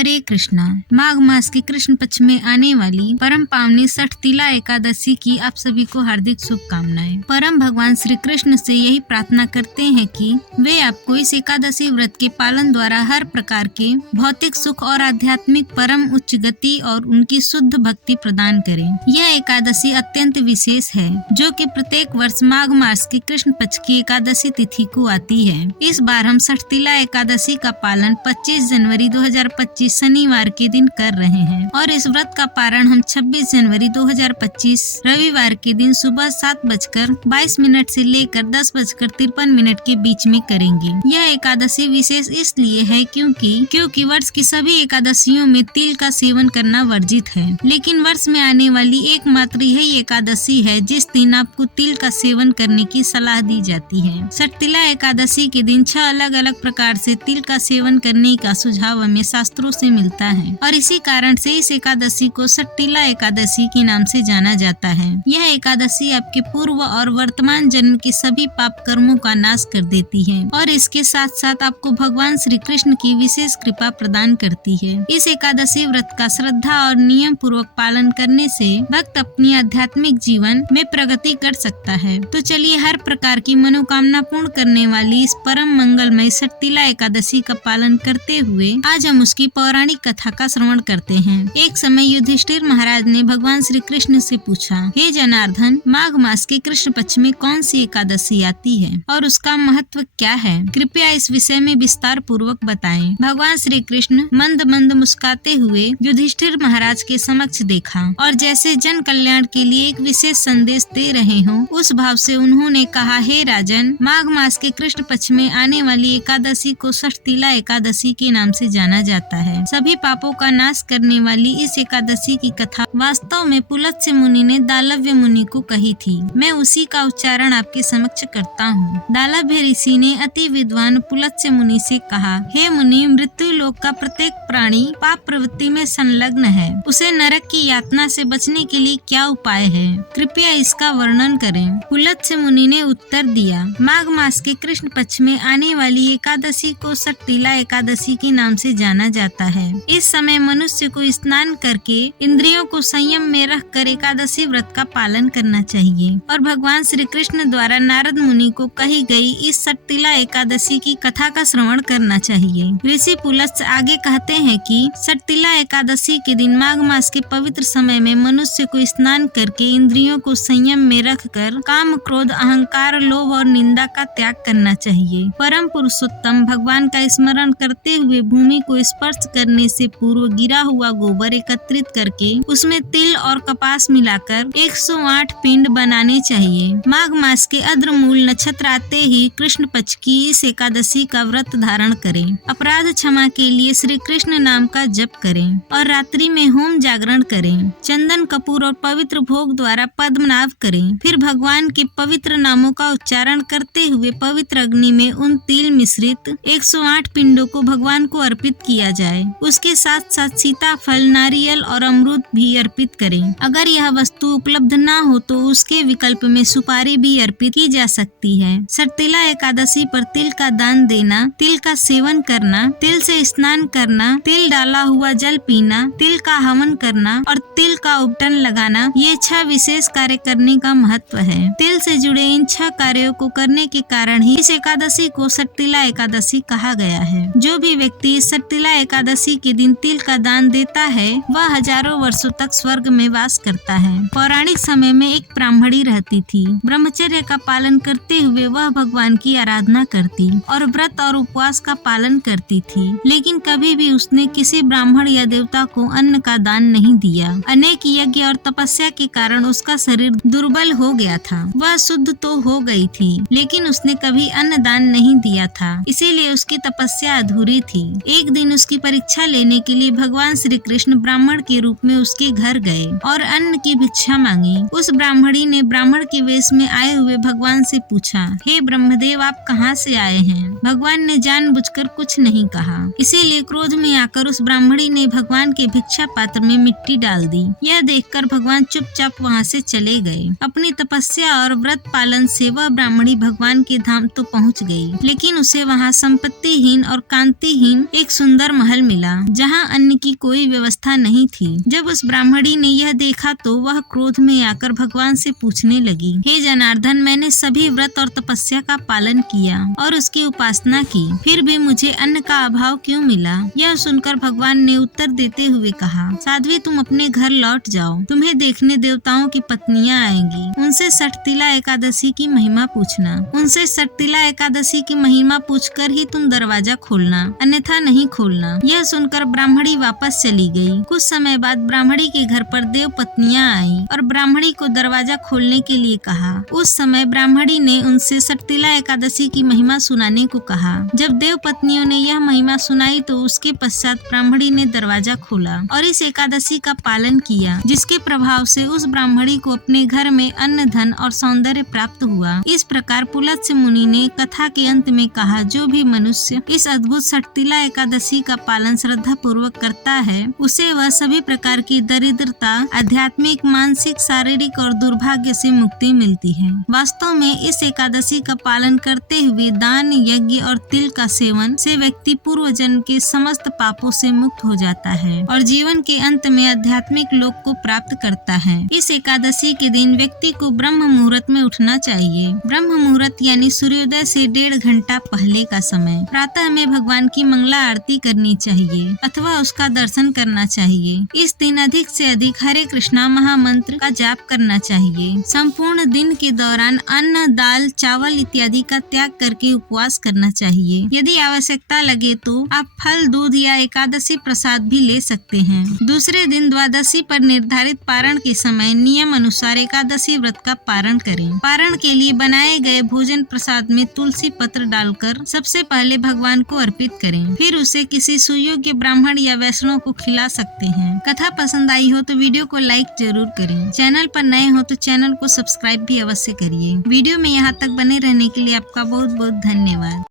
हरे कृष्णा। माघ मास के कृष्ण पक्ष में आने वाली परम पावनी षठतिला एकादशी की आप सभी को हार्दिक शुभकामनाएं। परम भगवान श्री कृष्ण से यही प्रार्थना करते हैं कि वे आपको इस एकादशी व्रत के पालन द्वारा हर प्रकार के भौतिक सुख और आध्यात्मिक परम उच्च गति और उनकी शुद्ध भक्ति प्रदान करें। यह एकादशी अत्यंत विशेष है जो कि प्रत्येक वर्ष माघ मास के कृष्ण पक्ष की एकादशी तिथि को आती है। इस बार हम षठतिला एकादशी का पालन 25 जनवरी 2025 शनिवार के दिन कर रहे हैं और इस व्रत का पारण हम 26 जनवरी 2025 रविवार के दिन सुबह 7:22 से लेकर 10:53 के बीच में करेंगे। यह एकादशी विशेष इसलिए है क्योंकि वर्ष की सभी एकादशियों में तिल का सेवन करना वर्जित है, लेकिन वर्ष में आने वाली एकमात्र यही एकादशी है जिस दिन आपको तिल का सेवन करने की सलाह दी जाती है। षठतिला एकादशी के दिन 6 अलग अलग प्रकार से तिल का सेवन करने का सुझाव हमें शास्त्रों से मिलता है और इसी कारण से इस एकादशी को षठतिला एकादशी के नाम से जाना जाता है। यह एकादशी आपके पूर्व और वर्तमान जन्म के सभी पाप कर्मों का नाश कर देती है और इसके साथ साथ आपको भगवान श्री कृष्ण की विशेष कृपा प्रदान करती है। इस एकादशी व्रत का श्रद्धा और नियम पूर्वक पालन करने से भक्त अपनी आध्यात्मिक जीवन में प्रगति कर सकता है। तो चलिए हर प्रकार की मनोकामना पूर्ण करने वाली इस परम मंगलमय षठतिला एकादशी का पालन करते हुए आज हम उसकी पौराणिक कथा का श्रवण करते हैं। एक समय युधिष्ठिर महाराज ने भगवान श्री कृष्ण से पूछा, हे जनार्दन, माघ मास के कृष्ण पक्ष में कौन सी एकादशी आती है और उसका महत्व क्या है? कृपया इस विषय में विस्तार पूर्वक बताएं। भगवान श्री कृष्ण मंद मंद मुस्कुराते हुए युधिष्ठिर महाराज के समक्ष देखा और जैसे जन कल्याण के लिए एक विशेष संदेश दे रहे हो उस भाव से उन्होंने कहा, हे राजन, माघ मास के कृष्ण पक्ष में आने वाली एकादशी को षठतिला एकादशी के नाम से जाना जाता है। सभी पापों का नाश करने वाली इस एकादशी की कथा वास्तव में पुलत्स्य मुनि ने दालव्य मुनि को कही थी। मैं उसी का उच्चारण आपके समक्ष करता हूँ। दालव्य ऋषि ने अति विद्वान पुलत्स्य मुनि से कहा, हे मुनि, मृत्यु लोक का प्रत्येक प्राणी पाप प्रवृत्ति में संलग्न है। उसे नरक की यातना से बचने के लिए क्या उपाय है? कृपया इसका वर्णन करें। पुलत्स्य मुनि ने उत्तर दिया, माघ मास के कृष्ण पक्ष में आने वाली एकादशी को षठतिला एकादशी के नाम से जाना जाता है। इस समय मनुष्य को स्नान करके इंद्रियों को संयम में रखकर एकादशी व्रत का पालन करना चाहिए और भगवान श्री कृष्ण द्वारा नारद मुनि को कही गई इस षठतिला एकादशी की कथा का श्रवण करना चाहिए। ऋषि पुलत्स्य आगे कहते हैं कि षठतिला एकादशी के दिन माघ मास के पवित्र समय में मनुष्य को स्नान करके इंद्रियों को संयम में रखकर काम, क्रोध, अहंकार, लोभ और निंदा का त्याग करना चाहिए। परम पुरुषोत्तम भगवान का स्मरण करते हुए भूमि को स्पर्श करने से पूर्व गिरा हुआ गोबर एकत्रित करके उसमें तिल और कपास मिलाकर 108 पिंड बनाने चाहिए। माघ मास के अद्रमूल नक्षत्र आते ही कृष्ण पक्ष की इस एकादशी का व्रत धारण करें। अपराध क्षमा के लिए श्री कृष्ण नाम का जप करें और रात्रि में होम जागरण करें। चंदन, कपूर और पवित्र भोग द्वारा पद्मनाभ करें। फिर भगवान के पवित्र नामों का उच्चारण करते हुए पवित्र अग्नि में उन तिल मिश्रित 108 पिंडों को भगवान को अर्पित किया जाए। उसके साथ साथ सीताफल, नारियल और अमरूद भी अर्पित करें। अगर यह वस्तु उपलब्ध न हो तो उसके विकल्प में सुपारी भी अर्पित की जा सकती है। षठतिला एकादशी पर तिल का दान देना, तिल का सेवन करना, तिल से स्नान करना, तिल डाला हुआ जल पीना, तिल का हवन करना और तिल का उपटन लगाना, ये 6 विशेष कार्य करने का महत्व है। तिल से जुड़े इन 6 कार्यों को करने के कारण ही इस एकादशी को षठतिला एकादशी कहा गया है। जो भी व्यक्ति इस षठतिला एकादशी के दिन तिल का दान देता है वह हजारों वर्षों तक स्वर्ग में वास करता है। पौराणिक समय में एक ब्राह्मणी रहती थी। ब्रह्मचर्य का पालन करते हुए वह भगवान की आराधना करती और व्रत और उपवास का पालन करती थी, लेकिन कभी भी उसने किसी ब्राह्मण या देवता को अन्न का दान नहीं दिया। अनेक यज्ञ और तपस्या के कारण उसका शरीर दुर्बल हो गया था। वह शुद्ध तो हो गई थी, लेकिन उसने कभी अन्न दान नहीं दिया था, इसीलिए उसकी तपस्या अधूरी थी। एक दिन उसकी परीक्षा लेने के लिए भगवान श्री कृष्ण ब्राह्मण के रूप में उसके घर गए और अन्न की भिक्षा मांगी। उस ब्राह्मणी ने ब्राह्मण के वेश में आए हुए भगवान से पूछा, हे ब्रह्मदेव, आप कहाँ से आए हैं? भगवान ने जानबूझकर कुछ नहीं कहा, इसीलिए क्रोध में आकर उस ब्राह्मणी ने भगवान के भिक्षा पात्र में मिट्टी डाल दी। यह देखकर भगवान चुपचाप वहाँ से चले गए। अपनी तपस्या और व्रत पालन से वह ब्राह्मणी भगवान के धाम तो पहुँच गई, लेकिन उसे वहाँ संपत्तिहीन और कांतिहीन एक सुंदर महल मिला जहाँ अन्न की कोई व्यवस्था नहीं थी। जब उस ब्राह्मणी ने यह देखा तो वह क्रोध में आकर भगवान से पूछने लगी, हे जनार्दन, मैंने सभी व्रत और तपस्या का पालन किया और उसकी उपासना की, फिर भी मुझे अन्न का अभाव क्यों मिला? यह सुनकर भगवान ने उत्तर देते हुए कहा, साध्वी, तुम अपने घर लौट जाओ। तुम्हें देखने देवताओं की पत्नियां आएंगी। उनसे षटतिला एकादशी की महिमा पूछना। उनसे षटतिला एकादशी की महिमा पूछकर ही तुम दरवाजा खोलना, अन्यथा नहीं खोलना। यह सुनकर ब्राह्मणी वापस चली गई। कुछ समय बाद ब्राह्मणी के घर पर देव पत्नियां आई और ब्राह्मणी को दरवाजा खोलने के लिए कहा। उस समय ब्राह्मणी ने उनसे षटतिला एकादशी की महिमा सुनाने को कहा। जब देव पत्नियों ने यह महिमा सुनाई तो उसके पश्चात ब्राह्मणी ने दरवाजा खोला और इस एकादशी का पालन किया, जिसके प्रभाव से उस ब्राह्मणी को अपने घर में अन्न, धन और सौंदर्य प्राप्त हुआ। इस प्रकार पुलत्स्य मुनि ने कथा के अंत में कहा, जो भी मनुष्य इस अद्भुत षटतिला एकादशी का पालन श्रद्धा पूर्वक करता है, उसे वह सभी प्रकार की दरिद्रता, आध्यात्मिक, मानसिक, शारीरिक और दुर्भाग्य से मुक्ति मिलती है। वास्तव में इस एकादशी का पालन करते हुए दान, यज्ञ और तिल का सेवन से व्यक्ति पूर्व जन्म के समस्त पापों से मुक्त हो जाता है और जीवन के अंत में आध्यात्मिक लोक को प्राप्त करता है। इस एकादशी के दिन व्यक्ति को ब्रह्म मुहूर्त में उठना चाहिए। ब्रह्म मुहूर्त यानी सूर्योदय से 1.5 घंटा पहले का समय। प्रातः में भगवान की मंगला आरती करनी चाहिए अथवा उसका दर्शन करना चाहिए। इस दिन अधिक से अधिक हरे कृष्णा महामंत्र का जाप करना चाहिए। संपूर्ण दिन के दौरान अन्न, दाल, चावल इत्यादि का त्याग करके उपवास करना चाहिए। यदि आवश्यकता लगे तो आप फल, दूध या एकादशी प्रसाद भी ले सकते हैं। दूसरे दिन द्वादशी पर निर्धारित पारण के समय नियम अनुसार एकादशी व्रत का पारण करें। पारण के लिए बनाए गए भोजन प्रसाद में तुलसी पत्र डालकर सबसे पहले भगवान को अर्पित करें, फिर उसे किसी सुयोग्य ब्राह्मण या वैष्णव को खिला सकते हैं। कथा पसंद आई हो तो वीडियो को लाइक जरूर करें। चैनल पर नए हो तो चैनल को सब्सक्राइब भी अवश्य करिए। वीडियो में यहाँ तक बने रहने के लिए आपका बहुत बहुत धन्यवाद।